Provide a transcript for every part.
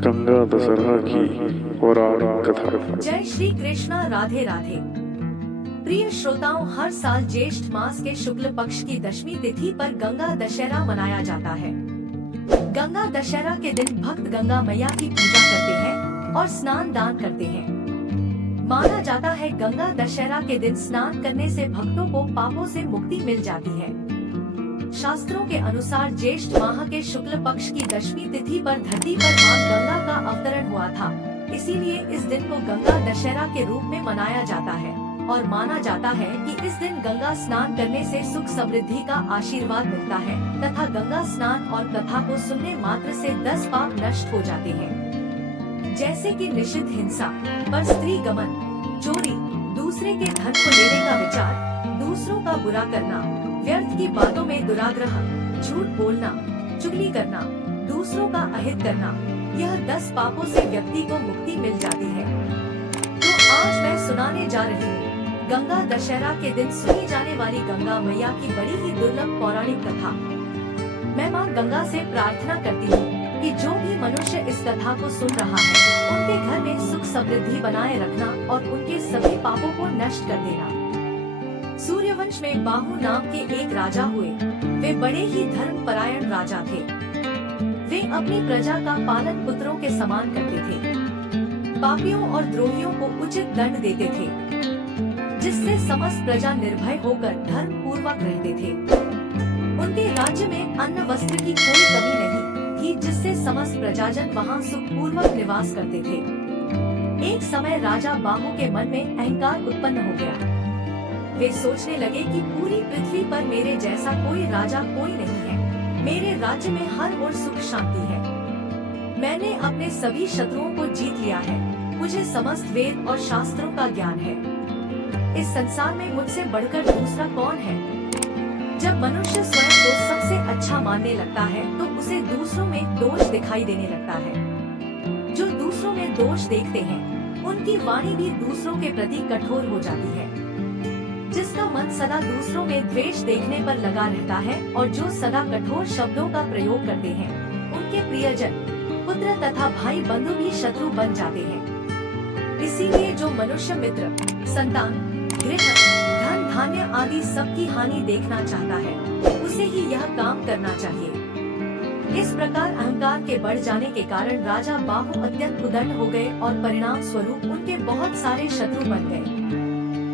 गंगा दशहरा की पौराणिक कथा। जय श्री कृष्णा, राधे राधे। प्रिय श्रोताओं, हर साल ज्येष्ठ मास के शुक्ल पक्ष की दशमी तिथि पर गंगा दशहरा मनाया जाता है। गंगा दशहरा के दिन भक्त गंगा मैया की पूजा करते हैं और स्नान दान करते हैं। माना जाता है गंगा दशहरा के दिन स्नान करने से भक्तों को पापों से मुक्ति मिल जाती है। शास्त्रों के अनुसार ज्येष्ठ माह के शुक्ल पक्ष की दशमी तिथि पर धरती पर मां गंगा का अवतरण हुआ था, इसीलिए इस दिन को गंगा दशहरा के रूप में मनाया जाता है और माना जाता है कि इस दिन गंगा स्नान करने से सुख समृद्धि का आशीर्वाद मिलता है तथा गंगा स्नान और कथा को सुनने मात्र से 10 पाप नष्ट हो जाते हैं, जैसे कि निषिद्ध हिंसा, पर स्त्री गमन, चोरी, दूसरे के धन को लेने का विचार, दूसरों का बुरा करना, व्यर्थ की बातों में दुराग्रह, झूठ बोलना, चुगली करना, दूसरों का अहित करना। यह 10 पापों से व्यक्ति को मुक्ति मिल जाती है। तो आज मैं सुनाने जा रही हूँ गंगा दशहरा के दिन सुनी जाने वाली गंगा मैया की बड़ी ही दुर्लभ पौराणिक कथा। मैं मां गंगा से प्रार्थना करती हूँ कि जो भी मनुष्य इस कथा को सुन रहा है, उनके घर में सुख समृद्धि बनाए रखना और उनके सभी पापों को नष्ट कर देना। सूर्यवंश में बाहु नाम के एक राजा हुए। वे बड़े ही धर्मपरायण राजा थे। वे अपनी प्रजा का पालन पुत्रों के समान करते थे। पापियों और द्रोहियों को उचित दंड देते थे, जिससे समस्त प्रजा निर्भय होकर धर्म पूर्वक रहते थे। उनके राज्य में अन्न वस्त्र की कोई कमी नहीं थी, जिससे समस्त प्रजाजन वहां सुखपूर्वक निवास करते थे। एक समय राजा बाहु के मन में अहंकार उत्पन्न हो गया। वे सोचने लगे कि पूरी पृथ्वी पर मेरे जैसा कोई राजा कोई नहीं है। मेरे राज्य में हर ओर सुख शांति है। मैंने अपने सभी शत्रुओं को जीत लिया है। मुझे समस्त वेद और शास्त्रों का ज्ञान है। इस संसार में मुझसे बढ़कर दूसरा कौन है? जब मनुष्य स्वयं को सबसे अच्छा मानने लगता है, तो उसे दूसरों में दोष दिखाई देने लगता है। जो दूसरों में दोष देखते हैं, उनकी वाणी भी दूसरों के प्रति कठोर हो जाती है। जिसका मन सदा दूसरों में द्वेष देखने पर लगा रहता है और जो सदा कठोर शब्दों का प्रयोग करते हैं, उनके प्रियजन, पुत्र तथा भाई बंधु भी शत्रु बन जाते हैं। इसीलिए जो मनुष्य मित्र, संतान, गृह, धन धान्य आदि सबकी हानि देखना चाहता है, उसे ही यह काम करना चाहिए। इस प्रकार अहंकार के बढ़ जाने के कारण राजा बाहु अत्यंत उदंड हो गए और परिणाम स्वरूप उनके बहुत सारे शत्रु बन गए।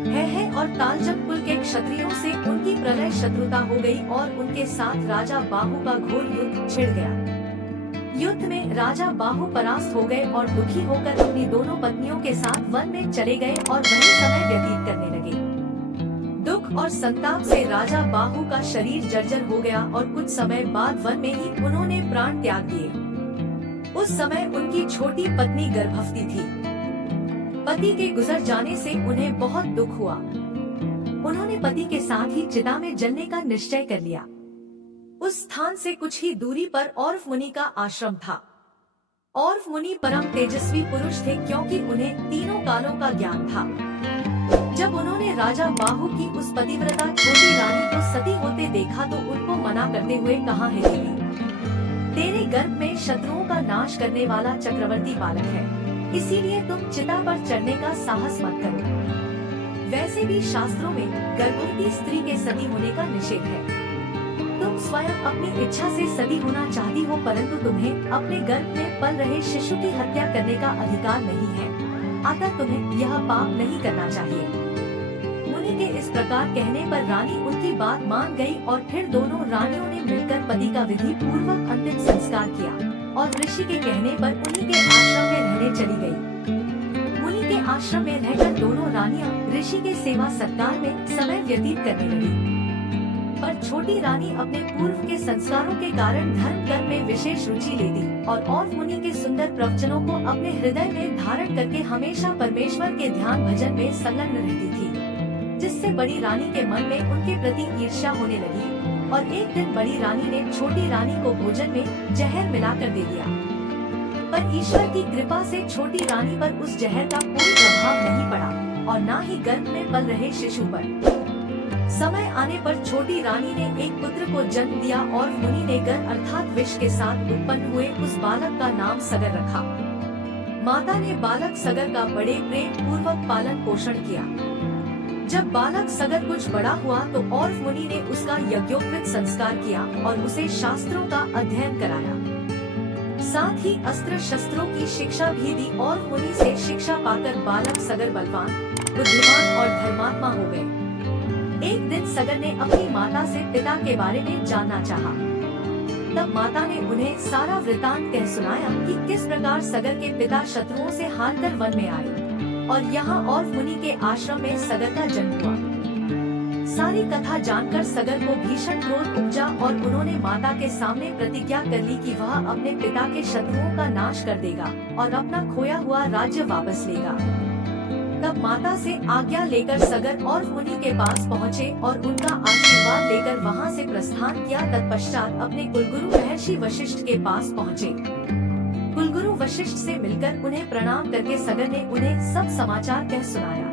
है और तालजम कुल के क्षत्रियों से उनकी प्रलय शत्रुता हो गई और उनके साथ राजा बाहु का घोर युद्ध छिड़ गया। युद्ध में राजा बाहु परास्त हो गए और दुखी होकर अपनी दोनों पत्नियों के साथ वन में चले गए और वहीं समय व्यतीत करने लगे। दुख और संताप से राजा बाहु का शरीर जर्जर हो गया और कुछ समय बाद वन में ही उन्होंने प्राण त्याग दिए। उस समय उनकी छोटी पत्नी गर्भवती थी। पति के गुजर जाने से उन्हें बहुत दुख हुआ। उन्होंने पति के साथ ही चिता में जलने का निश्चय कर लिया। उस स्थान से कुछ ही दूरी पर और्फ मुनि का आश्रम था। और्फ मुनि परम तेजस्वी पुरुष थे, क्योंकि उन्हें तीनों कालों का ज्ञान था। जब उन्होंने राजा बाहु की उस पतिव्रता छोटी रानी को सती होते देखा, तो उनको मना करते हुए कहा, है देवी, तेरे गर्भ में शत्रुओं का नाश करने वाला चक्रवर्ती बालक है, इसीलिए तुम चिता पर चढ़ने का साहस मत करो। वैसे भी शास्त्रों में गर्भवती स्त्री के सती होने का निषेध है। तुम स्वयं अपनी इच्छा से सती होना चाहती हो, परंतु तुम्हें अपने गर्भ में पल रहे शिशु की हत्या करने का अधिकार नहीं है। अतः तुम्हें यह पाप नहीं करना चाहिए। मुनि के इस प्रकार कहने पर रानी उनकी बात मान गई और फिर दोनों रानियों ने मिलकर पति का विधि पूर्वक अंतिम संस्कार किया और ऋषि के कहने पर उन्हीं के आश्रम में रहने चली गई। मुनि के आश्रम में रहकर दोनों रानियां ऋषि के सेवा सत्कार में समय व्यतीत करने लगी। पर छोटी रानी अपने पूर्व के संस्कारों के कारण धर्म कर्म में विशेष रुचि लेती और मुनि के सुंदर प्रवचनों को अपने हृदय में धारण करके हमेशा परमेश्वर के ध्यान भजन में संलग्न रहती थी, जिससे बड़ी रानी के मन में उनके प्रति ईर्ष्या होने लगी और एक दिन बड़ी रानी ने छोटी रानी को भोजन में जहर मिलाकर दे दिया। पर ईश्वर की कृपा से छोटी रानी पर उस जहर का कोई प्रभाव नहीं पड़ा और न ही गर्भ में पल रहे शिशु पर। समय आने पर छोटी रानी ने एक पुत्र को जन्म दिया और मुनि ने गर अर्थात विष के साथ उत्पन्न हुए उस बालक का नाम सगर रखा। माता ने बालक सगर का बड़े प्रेम पूर्वक पालन पोषण किया। जब बालक सगर कुछ बड़ा हुआ तो और मुनि ने उसका यज्ञोपवीत संस्कार किया और उसे शास्त्रों का अध्ययन कराया। साथ ही अस्त्र शस्त्रों की शिक्षा भी दी और मुनि से शिक्षा पाकर बालक सगर बलवान, बुद्धिमान और धर्मात्मा हो गए। एक दिन सगर ने अपनी माता से पिता के बारे में जानना चाहा। तब माता ने उन्हें सारा वृतांत कह सुनाया कि किस प्रकार सगर के पिता शत्रुओं से हारकर वन में आए और यहाँ और मुनि के आश्रम में सगर का जन्म हुआ। सारी कथा जानकर सगर को भीषण क्रोध उपजा और उन्होंने माता के सामने प्रतिज्ञा कर ली कि वह अपने पिता के शत्रुओं का नाश कर देगा और अपना खोया हुआ राज्य वापस लेगा। तब माता से आज्ञा लेकर सगर और मुनि के पास पहुँचे और उनका आशीर्वाद लेकर वहां से प्रस्थान किया। तत्पश्चात अपने कुलगुरु महर्षि वशिष्ठ के पास पहुँचे। कुलगुरु वशिष्ठ से मिलकर उन्हें प्रणाम करके सगर ने उन्हें सब समाचार कह सुनाया।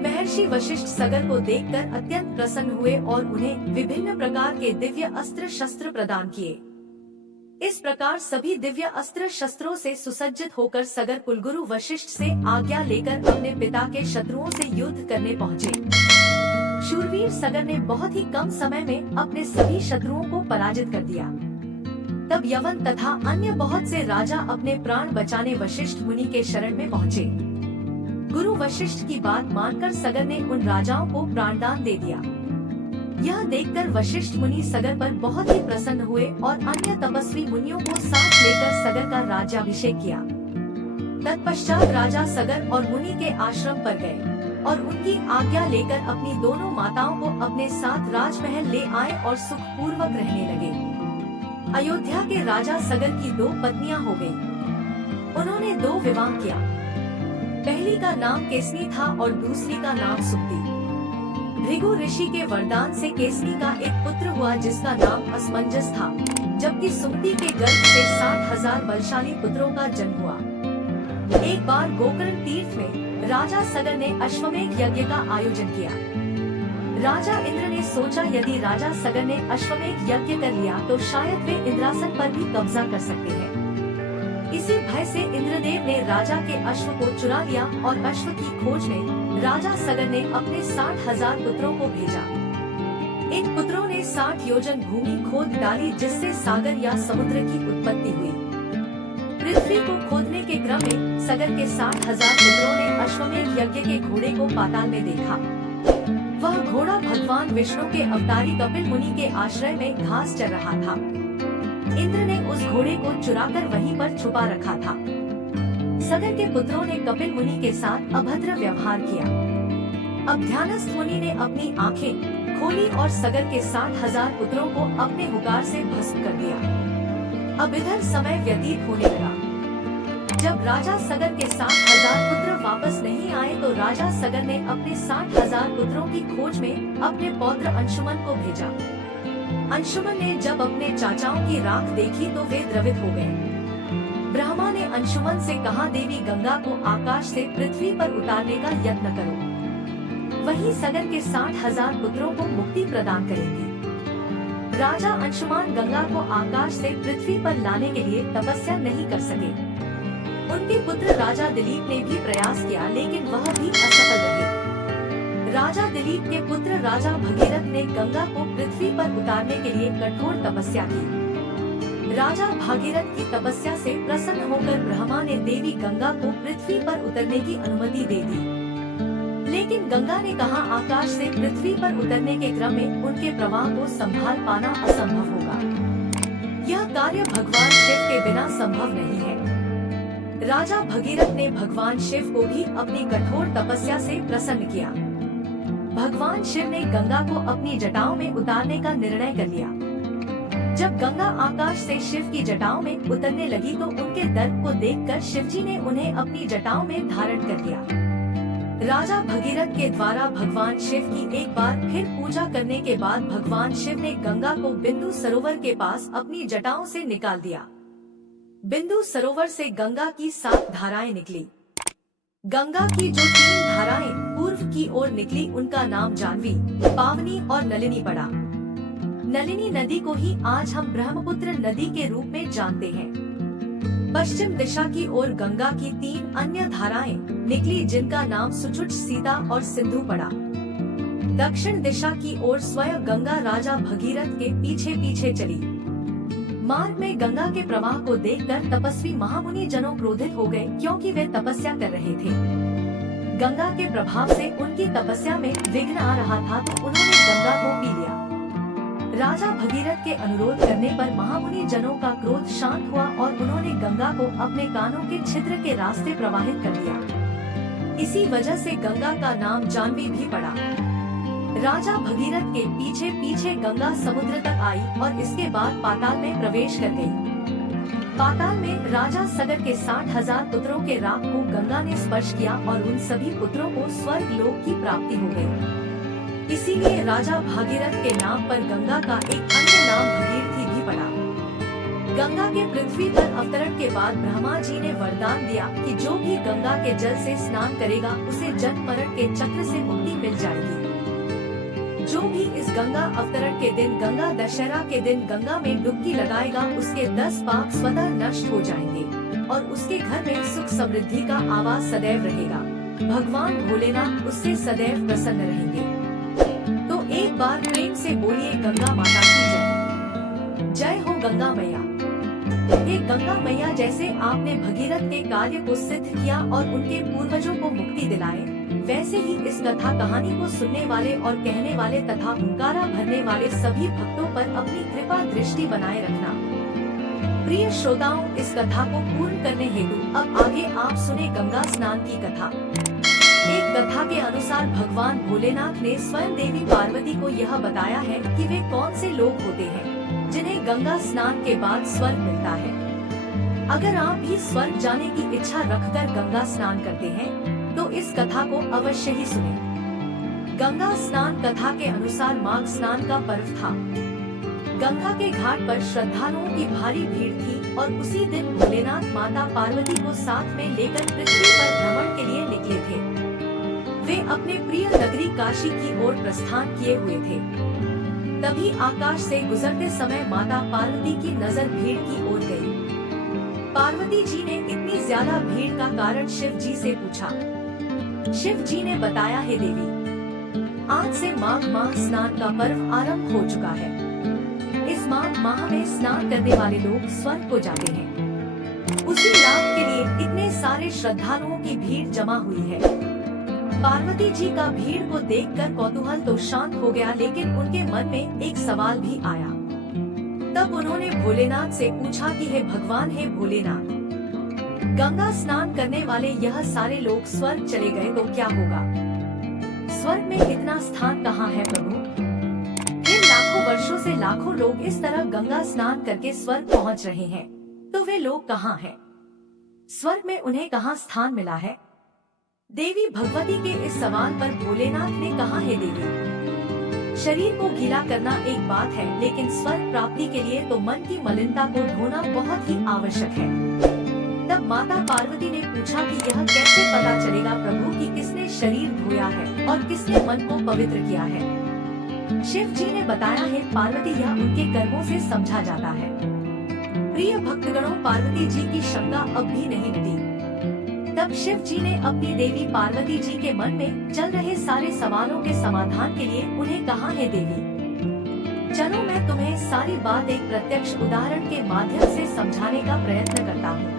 महर्षि वशिष्ठ सगर को देखकर अत्यंत प्रसन्न हुए और उन्हें विभिन्न प्रकार के दिव्य अस्त्र शस्त्र प्रदान किए। इस प्रकार सभी दिव्य अस्त्र शस्त्रों से सुसज्जित होकर सगर कुलगुरु वशिष्ठ से आज्ञा लेकर अपने पिता के शत्रुओं से युद्ध करने पहुँचे। शूरवीर सगर ने बहुत ही कम समय में अपने सभी शत्रुओं को पराजित कर दिया। तब यवन तथा अन्य बहुत से राजा अपने प्राण बचाने वशिष्ठ मुनि के शरण में पहुँचे। गुरु वशिष्ठ की बात मानकर सगर ने उन राजाओं को प्राणदान दे दिया। यह देखकर वशिष्ठ मुनि सगर पर बहुत ही प्रसन्न हुए और अन्य तपस्वी मुनियों को साथ लेकर सगर का राज्याभिषेक किया। तत्पश्चात राजा सगर और मुनि के आश्रम पर गए और उनकी आज्ञा लेकर अपनी दोनों माताओं को अपने साथ राजमहल ले आए और सुख पूर्वक रहने लगे। अयोध्या के राजा सगर की 2 पत्नियां हो गयी। उन्होंने 2 विवाह किया। पहली का नाम केसनी था और दूसरी का नाम सुक्ति। भृगु ऋषि के वरदान से केसनी का एक पुत्र हुआ जिसका नाम असमंजस था, जबकि सुक्ति के गर्भ से 60,000 बलशाली पुत्रों का जन्म हुआ। एक बार गोकर्ण तीर्थ में राजा सगर ने अश्वमेध यज्ञ का आयोजन किया। राजा इंद्र ने सोचा यदि राजा सगर ने अश्वमेध यज्ञ कर लिया तो शायद वे इंद्रासन पर भी कब्जा कर सकते हैं। इसी भय से इंद्रदेव ने राजा के अश्व को चुरा लिया और अश्व की खोज में राजा सगर ने अपने 60,000 पुत्रों को भेजा। इन पुत्रों ने 60 योजन भूमि खोद डाली जिससे सागर या समुद्र की उत्पत्ति हुई। पृथ्वी को खोदने के क्रम में सगर के 60,000 पुत्रों ने अश्वमेध यज्ञ के घोड़े को पाताल में देखा। वह घोड़ा भगवान विष्णु के अवतारी कपिल मुनि के आश्रय में घास चर रहा था। इंद्र ने उस घोड़े को चुराकर वहीं पर छुपा रखा था। सगर के पुत्रों ने कपिल मुनि के साथ अभद्र व्यवहार किया। अब ध्यानस्थ मुनि ने अपनी आंखें खोली और सगर के 60,000 पुत्रों को अपने हुकार से भस्म कर दिया। अब इधर समय व्यतीत होने लगा। जब राजा सगर के 60,000 पुत्र वापस नहीं आए तो राजा सगर ने अपने 60,000 पुत्रों की खोज में अपने पौत्र अंशुमन को भेजा। अंशुमन ने जब अपने चाचाओं की राख देखी तो वे द्रवित हो गए। ब्रह्मा ने अंशुमन से कहा, देवी गंगा को आकाश से पृथ्वी पर उतारने का यत्न करो, वही सगर के 60,000 पुत्रों को मुक्ति प्रदान करेंगी। राजा अंशुमान गंगा को आकाश से पृथ्वी पर लाने के लिए तपस्या नहीं कर सके। उनके पुत्र राजा दिलीप ने भी प्रयास किया लेकिन वह भी असफल रहे। राजा दिलीप के पुत्र राजा भगीरथ ने गंगा को पृथ्वी पर उतारने के लिए कठोर तपस्या की। राजा भागीरथ की तपस्या से प्रसन्न होकर ब्रह्मा ने देवी गंगा को पृथ्वी पर उतरने की अनुमति दे दी। लेकिन गंगा ने कहा, आकाश से पृथ्वी पर उतरने के क्रम में उनके प्रवाह को संभाल पाना असंभव होगा। यह कार्य भगवान शिव के बिना संभव नहीं है। राजा भगीरथ ने भगवान शिव को भी अपनी कठोर तपस्या से प्रसन्न किया। भगवान शिव ने गंगा को अपनी जटाओं में उतारने का निर्णय कर लिया। जब गंगा आकाश से शिव की जटाओं में उतरने लगी तो उनके दर्प को देखकर शिवजी ने उन्हें अपनी जटाओं में धारण कर लिया। राजा भगीरथ के द्वारा भगवान शिव की एक बार फिर पूजा करने के बाद भगवान शिव ने गंगा को बिंदु सरोवर के पास अपनी जटाओं से निकाल दिया। बिंदु सरोवर से गंगा की 7 धाराएं निकली। गंगा की जो 3 धाराएं पूर्व की ओर निकली उनका नाम जानवी, पावनी और नलिनी पड़ा। नलिनी नदी को ही आज हम ब्रह्मपुत्र नदी के रूप में जानते हैं। पश्चिम दिशा की ओर गंगा की 3 अन्य धाराएं निकली जिनका नाम सुचुट, सीता और सिंधु पड़ा। दक्षिण दिशा की ओर स्वयं गंगा राजा भगीरथ के पीछे पीछे चली। मार्ग में गंगा के प्रवाह को देखकर तपस्वी महामुनि जनों क्रोधित हो गए क्योंकि वे तपस्या कर रहे थे। गंगा के प्रभाव से उनकी तपस्या में विघ्न आ रहा था तो उन्होंने गंगा को पी लिया। राजा भगीरथ के अनुरोध करने पर महामुनि जनों का क्रोध शांत हुआ और उन्होंने गंगा को अपने कानों के छिद्र के रास्ते प्रवाहित कर दिया। इसी वजह से गंगा का नाम जानवी भी पड़ा। राजा भगीरथ के पीछे पीछे गंगा समुद्र तक आई और इसके बाद पाताल में प्रवेश कर गई। पाताल में राजा सगर के 60,000 पुत्रों के राख को गंगा ने स्पर्श किया और उन सभी पुत्रों को स्वर्ग लोक की प्राप्ति हो गई। इसीलिए राजा भागीरथ के नाम पर गंगा का एक अन्य नाम भगीरथी भी पड़ा। गंगा के पृथ्वी पर अवतरण के बाद ब्रह्मा जी ने वरदान दिया कि जो भी गंगा के जल से स्नान करेगा उसे जन्म मरण के चक्र से मुक्ति मिल जाएगी। जो भी इस गंगा अवतरण के दिन, गंगा दशहरा के दिन गंगा में डुबकी लगाएगा उसके 10 पाप स्वतः नष्ट हो जाएंगे और उसके घर में सुख समृद्धि का आवास सदैव रहेगा। भगवान भोलेनाथ उससे सदैव प्रसन्न रहेंगे। तो एक बार प्रेम से बोलिए गंगा माता की जय। जय हो गंगा मैया। ये गंगा मैया, जैसे आपने भगीरथ के कार्य को सिद्ध किया और उनके पूर्वजों को मुक्ति दिलाए, वैसे ही इस कथा कहानी को सुनने वाले और कहने वाले तथा हुंकारा भरने वाले सभी भक्तों पर अपनी कृपा दृष्टि बनाए रखना। प्रिय श्रोताओं, इस कथा को पूर्ण करने हेतु अब आगे आप सुने गंगा स्नान की कथा। एक कथा के अनुसार भगवान भोलेनाथ ने स्वयं देवी पार्वती को यह बताया है कि वे कौन से लोग होते हैं जिन्हें गंगा स्नान के बाद स्वर्ग मिलता है। अगर आप भी स्वर्ग जाने की इच्छा रखकर गंगा स्नान करते हैं तो इस कथा को अवश्य ही सुनें। गंगा स्नान कथा के अनुसार माघ स्नान का पर्व था। गंगा के घाट पर श्रद्धालुओं की भारी भीड़ थी और उसी दिन भोलेनाथ माता पार्वती को साथ में लेकर पृथ्वी पर भ्रमण के लिए निकले थे। वे अपने प्रिय नगरी काशी की ओर प्रस्थान किए हुए थे। तभी आकाश से गुजरते समय माता पार्वती की नजर भीड़ की ओर गई। पार्वती जी ने इतनी ज्यादा भीड़ का कारण शिव जी से पूछा। शिव जी ने बताया, हे देवी, आज से माघ माह स्नान का पर्व आरंभ हो चुका है। इस माघ माह में स्नान करने वाले लोग स्वर्ग को जाते हैं। उसी लाभ के लिए इतने सारे श्रद्धालुओं की भीड़ जमा हुई है। पार्वती जी का भीड़ को देखकर कौतूहल तो शांत हो गया, लेकिन उनके मन में एक सवाल भी आया। तब उन्होंने भोलेनाथ से पूछा कि हे भगवान, हे भोलेनाथ, गंगा स्नान करने वाले यह सारे लोग स्वर्ग चले गए तो क्या होगा? स्वर्ग में इतना स्थान कहाँ है प्रभु? इन लाखों वर्षों से लाखों लोग इस तरह गंगा स्नान करके स्वर्ग पहुँच रहे हैं, तो वे लोग कहाँ हैं? स्वर्ग में उन्हें कहाँ स्थान मिला है? देवी भगवती के इस सवाल पर भोलेनाथ ने कहा, हे देवी, शरीर को गीला करना एक बात है, लेकिन स्वर्ग प्राप्ति के लिए तो मन की मलिनता को धोना बहुत ही आवश्यक है। तब माता पार्वती ने पूछा कि यह कैसे पता चलेगा प्रभु कि किसने शरीर धोया है और किसने मन को पवित्र किया है? शिव जी ने बताया, हे पार्वती, यह उनके कर्मों से समझा जाता है। प्रिय भक्तगणों, पार्वती जी की शंका अब भी नहीं मिटी। तब शिव जी ने अपनी देवी पार्वती जी के मन में चल रहे सारे सवालों के समाधान के लिए उन्हें कहा, हे देवी, चलो मैं तुम्हें सारी बात एक प्रत्यक्ष उदाहरण के माध्यम से समझाने का प्रयत्न करता हूँ,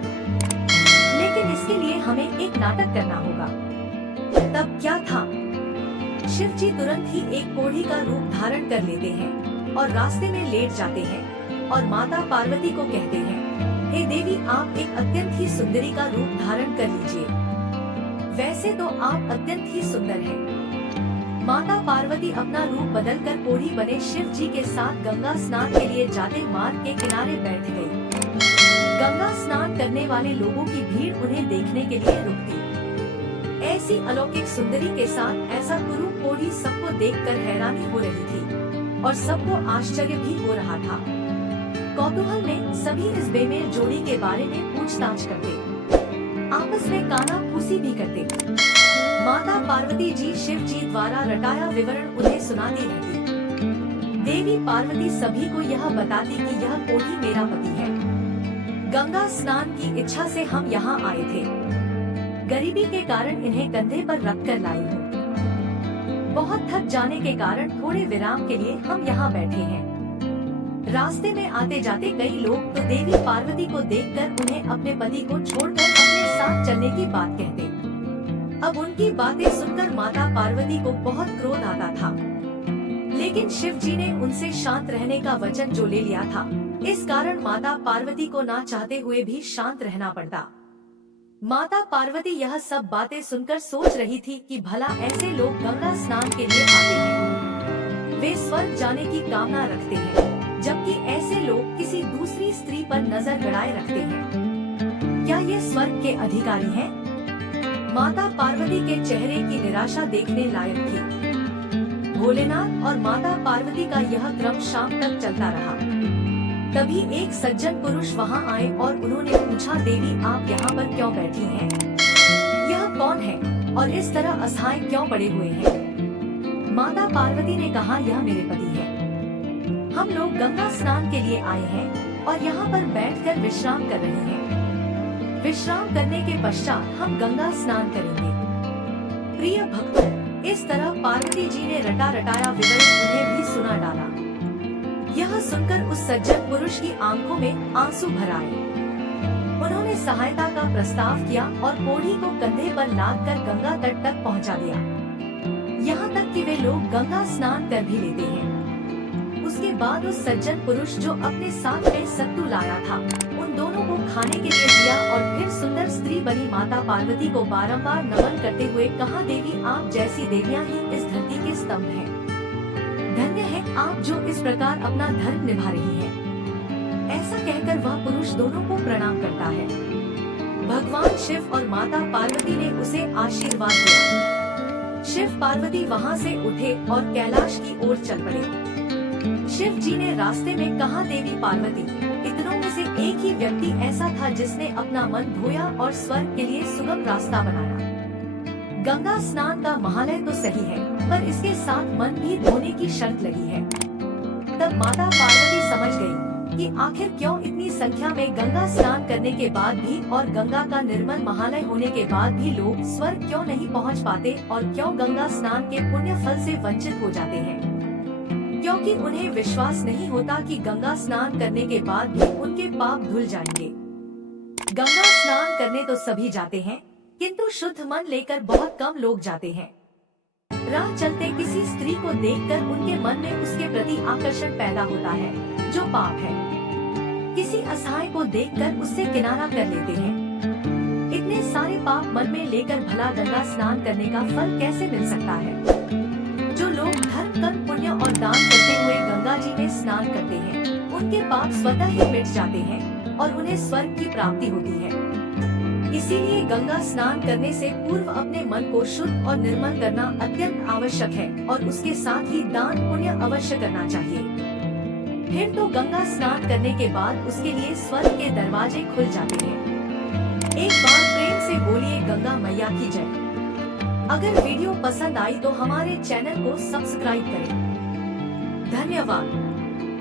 लेकिन इसके लिए हमें एक नाटक करना होगा। तब क्या था, शिव जी तुरंत ही एक कोढ़ी का रूप धारण कर लेते हैं और रास्ते में लेट जाते हैं और माता पार्वती को कहते हैं, हे देवी, आप एक अत्यंत ही सुंदरी का रूप धारण कर लीजिए। वैसे तो आप अत्यंत ही सुंदर हैं। माता पार्वती अपना रूप बदलकर कोढ़ी बने शिव जी के साथ गंगा स्नान के लिए जाते मार्ग के किनारे बैठ गई। गंगा स्नान करने वाले लोगों की भीड़ उन्हें देखने के लिए रुकती। ऐसी अलौकिक सुंदरी के साथ ऐसा कुरूप कोढ़ी सबको देखकर हैरानी हो रही थी और सबको आश्चर्य भी हो रहा था। कौतूहल में सभी इस बेमेल जोड़ी के बारे में पूछताछ करते। आपस में काना फूसी भी करते। माता पार्वती जी शिव जी द्वारा रटाया विवरण उन्हें सुनाती रहती। देवी पार्वती सभी को यह बताती कि यह कोढ़ी मेरा पति है। गंगा स्नान की इच्छा से हम यहाँ आए थे। गरीबी के कारण इन्हें कंधे पर रखकर लाई हूँ। बहुत थक जाने के कारण थोड़े विराम के लिए हम यहाँ बैठे हैं। रास्ते में आते जाते कई लोग तो देवी पार्वती को देखकर उन्हें अपने पति को छोड़कर अपने साथ चलने की बात कहते। अब उनकी बातें सुनकर माता पार्वती को बहुत क्रोध आता था, लेकिन शिव जी ने उनसे शांत रहने का वचन जो ले लिया था, इस कारण माता पार्वती को ना चाहते हुए भी शांत रहना पड़ता। माता पार्वती यह सब बातें सुनकर सोच रही थी कि भला ऐसे लोग गंगा स्नान के लिए आते हैं, वे स्वर्ग जाने की कामना रखते हैं, जबकि ऐसे लोग किसी दूसरी स्त्री पर नजर गड़ाए रखते हैं। क्या ये स्वर्ग के अधिकारी हैं? माता पार्वती के चेहरे की निराशा देखने लायक थी। भोलेनाथ और माता पार्वती का यह क्रम शाम तक चलता रहा। तभी एक सज्जन पुरुष वहां आए और उन्होंने पूछा, देवी आप यहाँ पर क्यों बैठी हैं? यह कौन है और इस तरह असहाय क्यों पड़े हुए हैं? माता पार्वती ने कहा, यह मेरे पति है। हम लोग गंगा स्नान के लिए आए हैं और यहाँ पर बैठकर विश्राम कर रहे हैं। विश्राम करने के पश्चात हम गंगा स्नान करेंगे। प्रिय भक्तों, इस तरह पार्वती जी ने रटा रटाया विवरण उन्हें भी सुना डाला। यह सुनकर उस सज्जन पुरुष की आंखों में आंसू भर आए। उन्होंने सहायता का प्रस्ताव किया और कोढ़ी को कंधे पर लादकर गंगा तट तक पहुंचा दिया। यहाँ तक कि वे लोग गंगा स्नान कर भी लेते हैं। उसके बाद उस सज्जन पुरुष जो अपने साथ में सत्तू लाया था, उन दोनों को खाने के लिए दिया और फिर सुंदर स्त्री बनी माता पार्वती को बारंबार नमन करते हुए कहा, देवी आप जैसी देवियां ही इस धरती के स्तंभ हैं। धन्य है आप जो इस प्रकार अपना धर्म निभा रही हैं। ऐसा कहकर वह पुरुष दोनों को प्रणाम करता है। भगवान शिव और माता पार्वती ने उसे आशीर्वाद दिया। शिव पार्वती वहाँ से उठे और कैलाश की ओर चल पड़े। शिव जी ने रास्ते में कहा, देवी पार्वती इतनों में से एक ही व्यक्ति ऐसा था जिसने अपना मन धोया और स्वर्ग के लिए सुगम रास्ता बनाया। गंगा स्नान का महालय तो सही है, पर इसके साथ मन भी धोने की शर्त लगी है। तब माता पार्वती समझ गई कि आखिर क्यों इतनी संख्या में गंगा स्नान करने के बाद भी और गंगा का निर्मल महालय होने के बाद भी लोग स्वर्ग क्यों नहीं पहुंच पाते और क्यों गंगा स्नान के पुण्य फल से वंचित हो जाते हैं। क्योंकि उन्हें विश्वास नहीं होता कि गंगा स्नान करने के बाद भी उनके पाप धुल जाएंगे। गंगा स्नान करने तो सभी जाते हैं, किंतु शुद्ध मन लेकर बहुत कम लोग जाते हैं। राह चलते किसी स्त्री को देखकर उनके मन में उसके प्रति आकर्षण पैदा होता है, जो पाप है। किसी असहाय को देखकर उससे किनारा कर लेते हैं। इतने सारे पाप मन में लेकर भला गंगा स्नान करने का फल कैसे मिल सकता है? जो लोग धर्म कर्म पुण्य और दान करते हुए गंगा जी में स्नान करते हैं, उनके पाप स्वतः ही मिट जाते हैं और उन्हें स्वर्ग की प्राप्ति होती है। इसीलिए गंगा स्नान करने से पूर्व अपने मन को शुद्ध और निर्मल करना अत्यंत आवश्यक है और उसके साथ ही दान पुण्य अवश्य करना चाहिए। फिर तो गंगा स्नान करने के बाद उसके लिए स्वर्ग के दरवाजे खुल जाते हैं। एक बार प्रेम से बोलिए गंगा मैया की जय। अगर वीडियो पसंद आई तो हमारे चैनल को सब्सक्राइब करें। धन्यवाद।